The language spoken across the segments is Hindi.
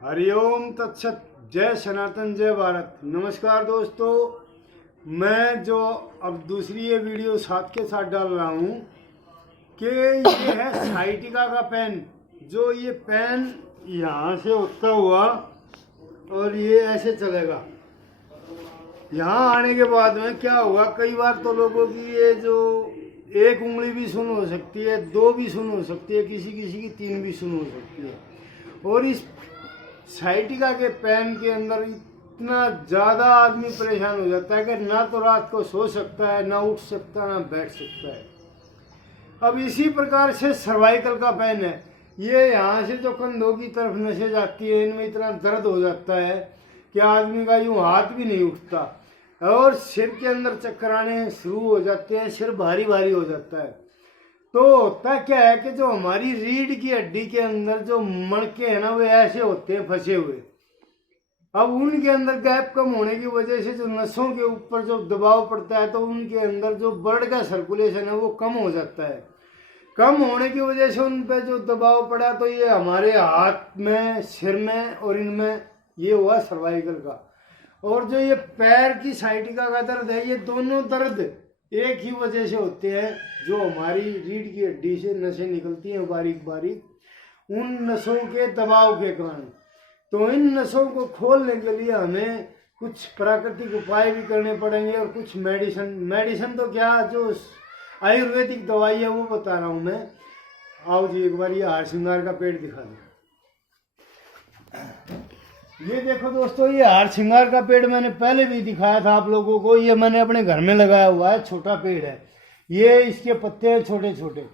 हरिओम तत्सत। जय सनातन, जय भारत। नमस्कार दोस्तों, मैं जो अब दूसरी ये वीडियो साथ के साथ डाल रहा हूँ कि ये है साइटिका का पेन। जो ये पेन यहाँ से उठता हुआ और ये ऐसे चलेगा। यहाँ आने के बाद में क्या हुआ, कई बार तो लोगों की ये जो एक उंगली भी सुन हो सकती है, दो भी सुन हो सकती है, किसी किसी की तीन भी सुन हो सकती है। और इस साइटिका के पेन के अंदर इतना ज़्यादा आदमी परेशान हो जाता है कि ना तो रात को सो सकता है, ना उठ सकता, ना बैठ सकता है। अब इसी प्रकार से सर्वाइकल का पेन है। ये यहाँ से जो कंधों की तरफ नसें जाती है, इनमें इतना दर्द हो जाता है कि आदमी का यूँ हाथ भी नहीं उठता और सिर के अंदर चक्कर आने शुरू हो जाते हैं, सिर भारी भारी हो जाता है। तो होता क्या है कि जो हमारी रीढ़ की हड्डी के अंदर जो मणके हैं ना, वे ऐसे होते हैं फंसे हुए। अब उनके अंदर गैप कम होने की वजह से जो नसों के ऊपर जो दबाव पड़ता है, तो उनके अंदर जो ब्लड का सर्कुलेशन है वो कम हो जाता है। कम होने की वजह से उन पे जो दबाव पड़ा, तो ये हमारे हाथ में, सिर में और इनमें ये हुआ सर्वाइकल का। और जो ये पैर की साइटिका का दर्द है, ये दोनों दर्द एक ही वजह से होते हैं। जो हमारी रीढ़ की हड्डी से नसें निकलती हैं बारीक बारीक, उन नसों के दबाव के कारण। तो इन नसों को खोलने के लिए हमें कुछ प्राकृतिक उपाय भी करने पड़ेंगे और कुछ मेडिसिन तो क्या, जो आयुर्वेदिक दवाई है वो बता रहा हूँ मैं। आओ जी, एक बार ये हार श्रृंगार का पेड़ दिखा दो। ये देखो दोस्तों, ये हार श्रृंगार का पेड़ मैंने पहले भी दिखाया था आप लोगों को। ये मैंने अपने घर में लगाया हुआ है, छोटा पेड़ है। ये इसके पत्ते हैं छोटे छोटे।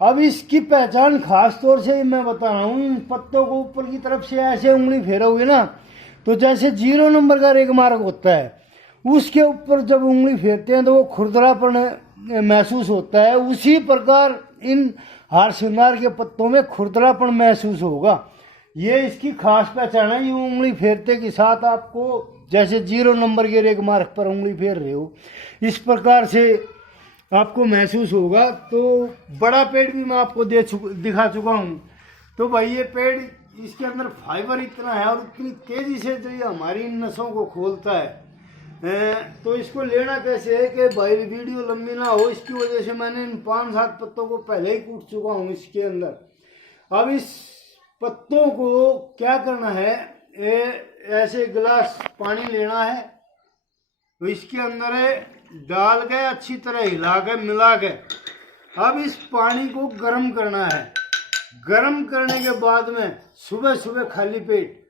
अब इसकी पहचान खास तौर से मैं बता रहा हूँ, इन पत्तों को ऊपर की तरफ से ऐसे उंगली फेरोगे ना, तो जैसे 0 नंबर का रेग मार्क होता है, उसके ऊपर जब उंगली फेरते हैं तो वो खुरदरापन महसूस होता है। उसी प्रकार इन हार श्रृंगार के पत्तों में खुरदरापन महसूस होगा। ये इसकी खास पहचान है। ये उंगली फेरते के साथ आपको जैसे 0 नंबर के रेग मार्क पर उंगली फेर रहे हो, इस प्रकार से आपको महसूस होगा। तो बड़ा पेड़ भी मैं आपको दिखा चुका हूँ। तो भाई ये पेड़, इसके अंदर फाइबर इतना है और इतनी तेजी से जो ये हमारी नसों को खोलता है। तो इसको लेना कैसे है कि भाई वीडियो लंबी ना हो, इसकी वजह से मैंने इन 5-7 पत्तों को पहले ही कूट चुका हूँ इसके अंदर। अब इस पत्तों को क्या करना है, ऐसे गिलास पानी लेना है, तो इसके अंदर डाल के अच्छी तरह हिला के मिला के अब इस पानी को गर्म करना है। गर्म करने के बाद में सुबह सुबह खाली पेट,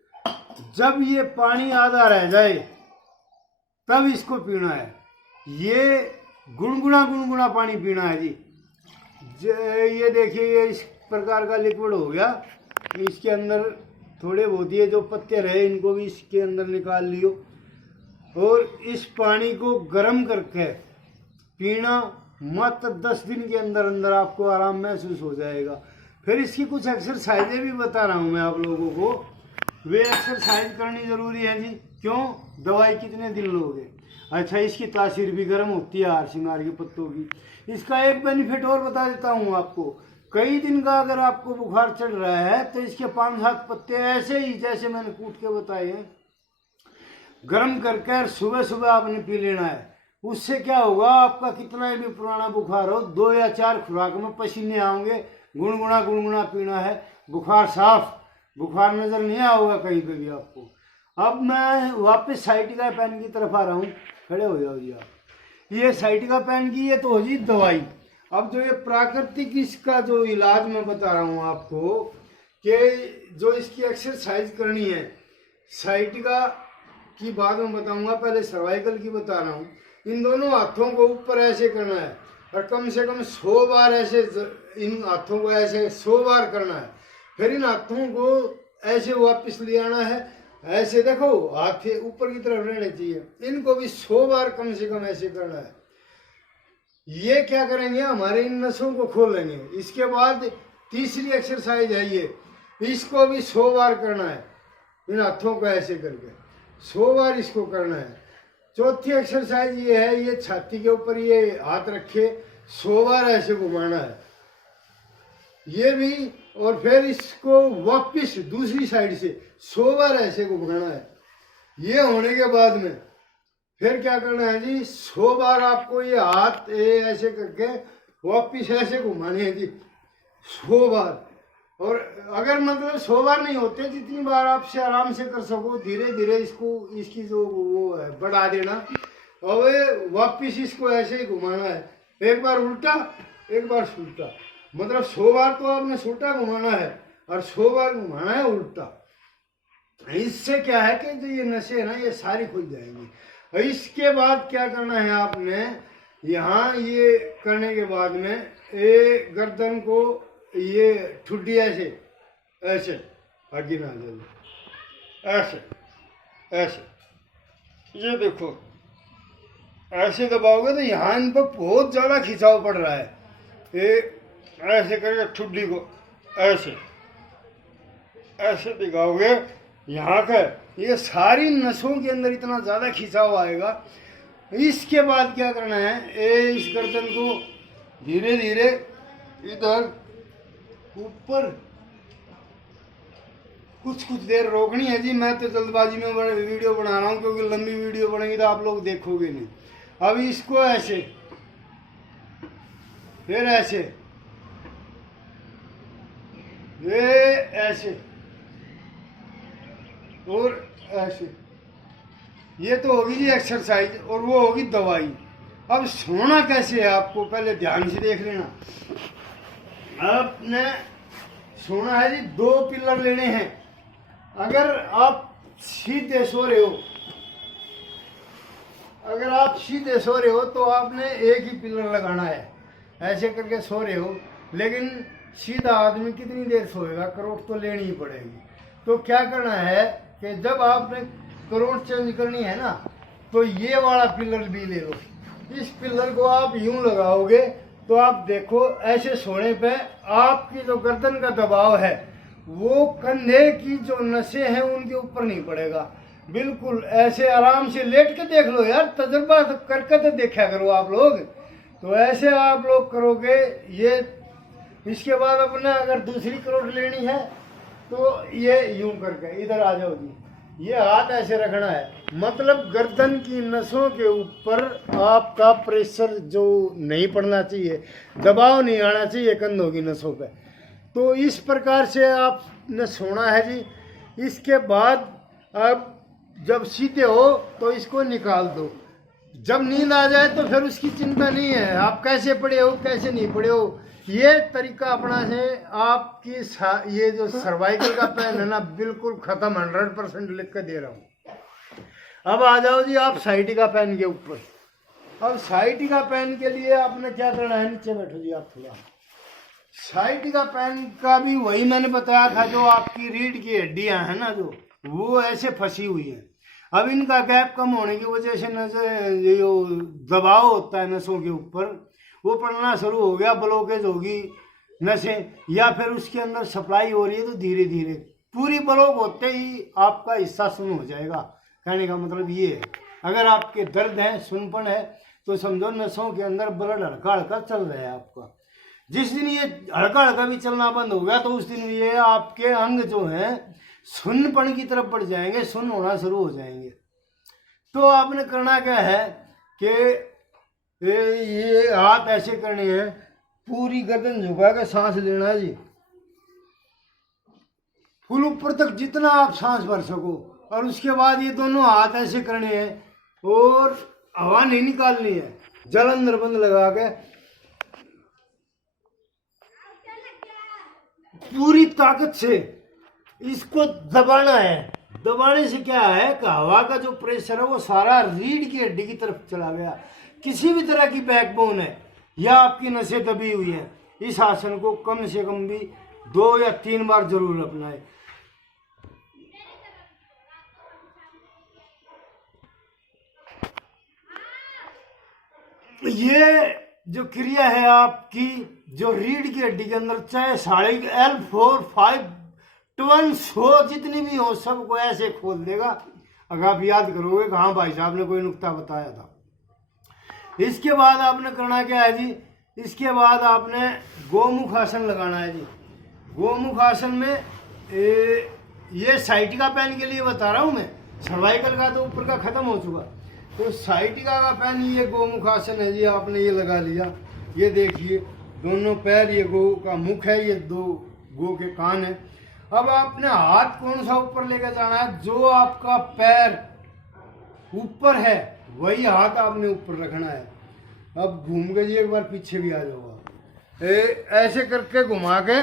जब ये पानी आधा रह जाए तब इसको पीना है। ये गुनगुना गुनगुना पानी पीना है जी। ये देखिए, ये इस प्रकार का लिक्विड हो गया। इसके अंदर थोड़े बहुत ये जो पत्ते रहे, इनको भी इसके अंदर निकाल लियो और इस पानी को गर्म करके पीना। मात्र 10 दिन के अंदर अंदर आपको आराम महसूस हो जाएगा। फिर इसकी कुछ एक्सरसाइजें भी बता रहा हूँ मैं आप लोगों को। वे एक्सरसाइज करनी जरूरी है जी। क्यों? दवाई कितने दिन लोगे? अच्छा, इसकी तासीर भी गर्म होती है हार श्रृंगार के पत्तों की। इसका एक बेनिफिट और बता देता हूँ आपको। कई दिन का अगर आपको बुखार चढ़ रहा है, तो इसके 5-7 पत्ते ऐसे ही जैसे मैंने कूट के बताए हैं, गर्म करके सुबह सुबह आपने पी लेना है। उससे क्या होगा, आपका कितना भी पुराना बुखार हो, 2 या 4 खुराक में पसीने आएंगे। गुनगुना गुनगुना पीना है, बुखार साफ, बुखार नजर नहीं आओगा कहीं पे भी आपको। अब मैं वापस साइटिका पेन की तरफ आ रहा हूँ। खड़े हो जाओ जी आप। ये साइटिका पेन की ये तो हो जी दवाई। अब जो ये प्राकृतिक इसका जो इलाज मैं बता रहा हूँ आपको, कि जो इसकी एक्सरसाइज करनी है, साइटिका की बात में बताऊंगा, पहले सर्वाइकल की बता रहा हूँ। इन दोनों हाथों को ऊपर ऐसे करना है और कम से कम 100 बार ऐसे, इन हाथों को ऐसे 100 बार करना है। फिर इन हाथों को ऐसे वापस ले आना है। ऐसे देखो, हाथ ऊपर की तरफ रहने चाहिए। इनको भी 100 बार कम से कम ऐसे करना है। ये क्या करेंगे, हमारे इन नसों को खोलेंगे। इसके बाद तीसरी एक्सरसाइज है ये, इसको भी 100 बार करना है। इन हाथों को ऐसे करके 100 बार इसको करना है। चौथी एक्सरसाइज ये है, ये छाती के ऊपर ये हाथ रखे 100 बार ऐसे घुमाना है। ये भी और फिर इसको वापिस दूसरी साइड से 100 बार ऐसे को भगाना है। ये होने के बाद में फिर क्या करना है जी, 100 बार आपको ये हाथ ऐसे करके वापिस ऐसे घुमाने हैं जी, 100 बार। और अगर मतलब 100 बार नहीं होते, जितनी बार आपसे आराम से कर सको, धीरे धीरे इसको इसकी जो वो है बढ़ा देना, और वापिस इसको ऐसे ही घुमाना है। एक बार उल्टा, एक बार सुलटा, मतलब 100 बार तो आपने सुलटा घुमाना है और 100 बार घुमाना है उल्टा। इससे क्या है कि जो ये नसें है ना, ये सारी खुल जाएंगी। और इसके बाद क्या करना है आपने, यहाँ ये करने के बाद में गर्दन को ये ठुड्डी ऐसे ऐसे आगे ना जाए, ऐसे ऐसे, ये देखो ऐसे दबाओगे तो यहाँ इन पर बहुत ज़्यादा खिंचाव पड़ रहा है। ये ऐसे करके ठुड्डी को ऐसे ऐसे दिखाओगे, यहाँ का ये सारी नसों के अंदर इतना ज़्यादा खिंचाव आएगा। इसके बाद क्या करना है, इस गर्दन को धीरे धीरे इधर ऊपर कुछ देर रोकनी है जी। मैं तो जल्दबाजी में वीडियो बना रहा हूँ, क्योंकि लंबी वीडियो बनेगी तो आप लोग देखोगे नहीं। अब इसको ऐसे, फिर ऐसे, ये ऐसे और ऐसे। ये तो होगी जी एक्सरसाइज, और वो होगी दवाई। अब सोना कैसे है आपको पहले ध्यान से देख लेना। आपने सोना है जी, 2 पिलर लेने हैं। अगर आप सीधे सो रहे हो, अगर आप सीधे सो रहे हो तो आपने एक ही पिलर लगाना है, ऐसे करके सो रहे हो। लेकिन सीधा आदमी कितनी देर सोएगा, करोट तो लेनी ही पड़ेगी। तो क्या करना है कि जब आपने करोट चेंज करनी है ना, तो ये वाला पिलर भी ले लो। इस पिलर को आप यूं लगाओगे तो आप देखो, ऐसे सोने पे आपकी जो गर्दन का दबाव है वो कंधे की जो नसें हैं उनके ऊपर नहीं पड़ेगा। बिल्कुल ऐसे आराम से लेट के देख लो यार, तजुर्बा करके तो देखा करो आप लोग। तो ऐसे आप लोग करोगे ये। इसके बाद अपने अगर दूसरी करोट लेनी है तो ये यूं करके इधर आ जाओ जी, ये हाथ ऐसे रखना है, मतलब गर्दन की नसों के ऊपर आपका प्रेशर जो नहीं पड़ना चाहिए, दबाव नहीं आना चाहिए कंधों की नसों पे। तो इस प्रकार से आपने सोना है जी। इसके बाद अब जब सीधे हो तो इसको निकाल दो। जब नींद आ जाए तो फिर उसकी चिंता नहीं है, आप कैसे पड़े हो कैसे नहीं पड़े हो। ये तरीका अपना है आपकी ये जो सर्वाइकल का पेन है ना, बिल्कुल खत्म, 100% लिख के दे रहा हूँ। अब आ जाओ जी आप साइटिका पेन के ऊपर। अब साइटिका पेन के लिए आपने क्या करना है, नीचे बैठो जी आप थोड़ा। साइटिका पेन का भी वही मैंने बताया था, जो आपकी रीढ़ की हड्डियां हैं ना, जो वो ऐसे फंसी हुई है। अब इनका गैप कम होने की वजह से नसों जो दबाव होता है नसों के ऊपर वो पड़ना शुरू हो गया, ब्लॉकेज होगी नसें, या फिर उसके अंदर सप्लाई हो रही है। तो धीरे धीरे पूरी ब्लॉक होते ही आपका हिस्सा सुन हो जाएगा। कहने का मतलब ये है, अगर आपके दर्द है, सुनपन है, तो समझो नसों के अंदर ब्लड हल्का हल्का चल रहा है आपका। जिस दिन ये हल्का हल्का भी चलना बंद हो गया तो उस दिन ये आपके अंग जो हैं सुन्नपन की तरफ बढ़ जाएंगे, सुन्न होना शुरू हो जाएंगे। तो आपने करना क्या है कि ये हाथ ऐसे करने हैं, पूरी गर्दन झुका के सांस लेना है जी, फुल ऊपर तक जितना आप सांस भर सको। और उसके बाद ये दोनों हाथ ऐसे करने हैं और हवा नहीं निकालनी है, जल अंदर बंद लगा के पूरी ताकत से इसको दबाना है। दबाने से क्या है कि हवा का जो प्रेशर है वो सारा रीढ़ की हड्डी की तरफ चला गया। किसी भी तरह की बैकबोन है या आपकी नसें दबी हुई है, इस आसन को कम से कम भी 2 या 3 बार जरूर अपनाएं। ये जो क्रिया है आपकी जो रीढ़ की हड्डी के अंदर, चाहे L4, 5, 1 100 जितनी भी हो, सबको ऐसे खोल देगा। अगर आप याद करोगे कि हाँ भाई साहब ने कोई नुक्ता बताया था। इसके बाद आपने करना क्या है जी, इसके बाद आपने गोमुख आसन लगाना है जी। गोमुख आसन में ये साइटिका पेन के लिए बता रहा हूँ मैं, सर्वाइकल का तो ऊपर का खत्म हो चुका। तो साइटिका का पेन ये गोमुख आसन है जी। आपने ये लगा लिया, ये देखिए दोनों पैर, ये गो का मुख है, ये दो गो के कान है। अब आपने हाथ कौन सा ऊपर लेकर जाना है, जो आपका पैर ऊपर है वही हाथ आपने ऊपर रखना है। अब घूम के जी एक बार पीछे भी आ जाओगा, ऐसे करके घुमा के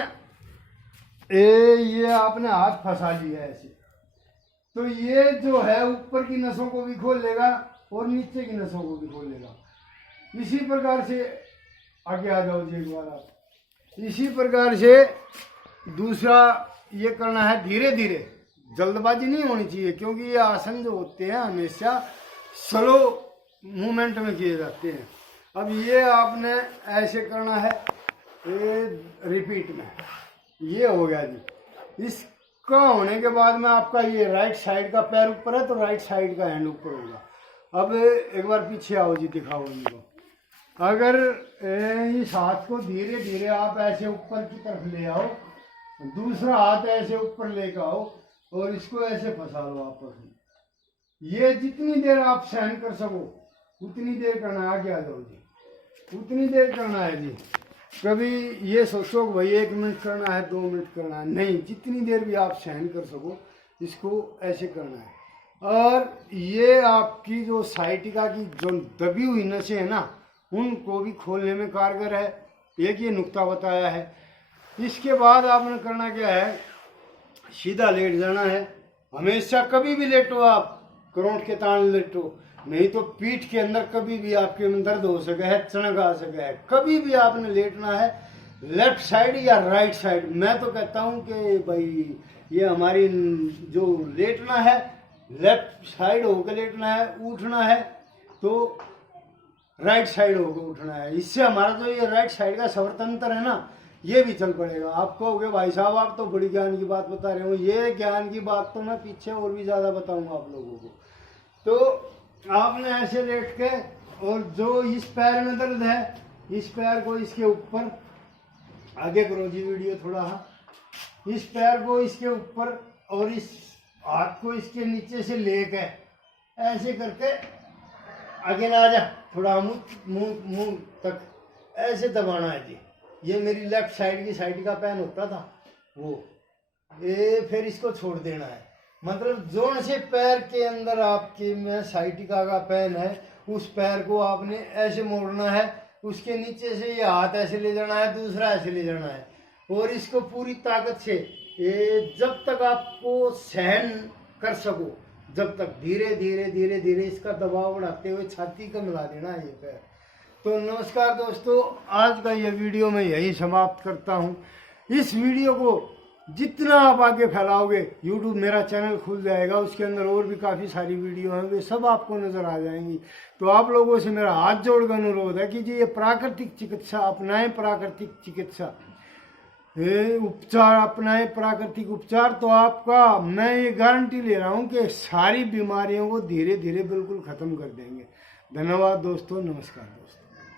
ये आपने हाथ फंसा लिया ऐसे। तो ये जो है ऊपर की नसों को भी खोल लेगा और नीचे की नसों को भी खोल लेगा। इसी प्रकार से आगे आ जाओ जी एक बार आप। इसी प्रकार से दूसरा ये करना है, धीरे धीरे, जल्दबाजी नहीं होनी चाहिए, क्योंकि ये आसन जो होते हैं हमेशा स्लो मूवमेंट में किए जाते हैं। अब ये आपने ऐसे करना है, रिपीट में। ये हो गया जी। इसका होने के बाद में आपका ये राइट साइड का पैर ऊपर है तो राइट साइड का हैंड ऊपर होगा। अब एक बार पीछे आओ जी, दिखाओ इनको। अगर इस हाथ को धीरे धीरे आप ऐसे ऊपर की तरफ ले आओ, दूसरा हाथ ऐसे ऊपर लेकर आओ और इसको ऐसे फंसा लो आपस में। ये जितनी देर आप सहन कर सको उतनी देर करना है। आगे आ जाओ जी, उतनी देर करना है जी। कभी ये सोचो कि भाई 1 मिनट करना है, 2 मिनट करना है, नहीं, जितनी देर भी आप सहन कर सको इसको ऐसे करना है। और ये आपकी जो साइटिका की जो दबी हुई नसें है ना, उनको भी खोलने में कारगर है। एक ये नुक्ता बताया है। इसके बाद आपने करना क्या है, सीधा लेट जाना है। हमेशा कभी भी लेटो आप, करोट के तान लेटो, नहीं तो पीठ के अंदर कभी भी आपके में दर्द हो सके है, चणक आ सके है। कभी भी आपने लेटना है लेफ्ट साइड या राइट साइड। मैं तो कहता हूँ कि भाई ये हमारी जो लेटना है लेफ्ट साइड होकर लेटना है, उठना है तो राइट साइड होकर उठना है। इससे हमारा जो ये राइट साइड का स्वतंत्र है ना, ये भी चल पड़ेगा। आप कहोगे भाई साहब आप तो बड़ी ज्ञान की बात बता रहे हो, ये ज्ञान की बात तो मैं पीछे और भी ज़्यादा बताऊंगा आप लोगों को। तो आपने ऐसे लेट के, और जो इस पैर में दर्द है इस पैर को इसके ऊपर, आगे करो जी वीडियो थोड़ा, इस पैर को इसके ऊपर और इस हाथ को इसके नीचे से लेके ऐसे करके आगे ना आ जा, थोड़ा मुंह तक ऐसे दबाना है जी। ये मेरी लेफ्ट साइड की साइड का पेन होता था वो, फिर इसको छोड़ देना है। मतलब जोन से पैर के अंदर आपके में साइटिका का पेन है, उस पैर को आपने ऐसे मोड़ना है, उसके नीचे से ये हाथ ऐसे ले जाना है, दूसरा ऐसे ले जाना है, और इसको पूरी ताकत से जब तक आपको सहन कर सको, जब तक धीरे धीरे धीरे धीरे इसका दबाव बढ़ाते हुए छाती को मिला देना है ये पैर। तो नमस्कार दोस्तों, आज का ये वीडियो मैं यही समाप्त करता हूँ। इस वीडियो को जितना आप आगे फैलाओगे, YouTube मेरा चैनल खुल जाएगा, उसके अंदर और भी काफ़ी सारी वीडियो हैं, वे सब आपको नज़र आ जाएंगी। तो आप लोगों से मेरा हाथ जोड़कर अनुरोध है कि जी ये प्राकृतिक चिकित्सा अपनाएं, प्राकृतिक चिकित्सा उपचार अपनाएं, प्राकृतिक उपचार। तो आपका मैं ये गारंटी ले रहा हूँ कि सारी बीमारियों को धीरे धीरे बिल्कुल ख़त्म कर देंगे। धन्यवाद दोस्तों, नमस्कार दोस्तों।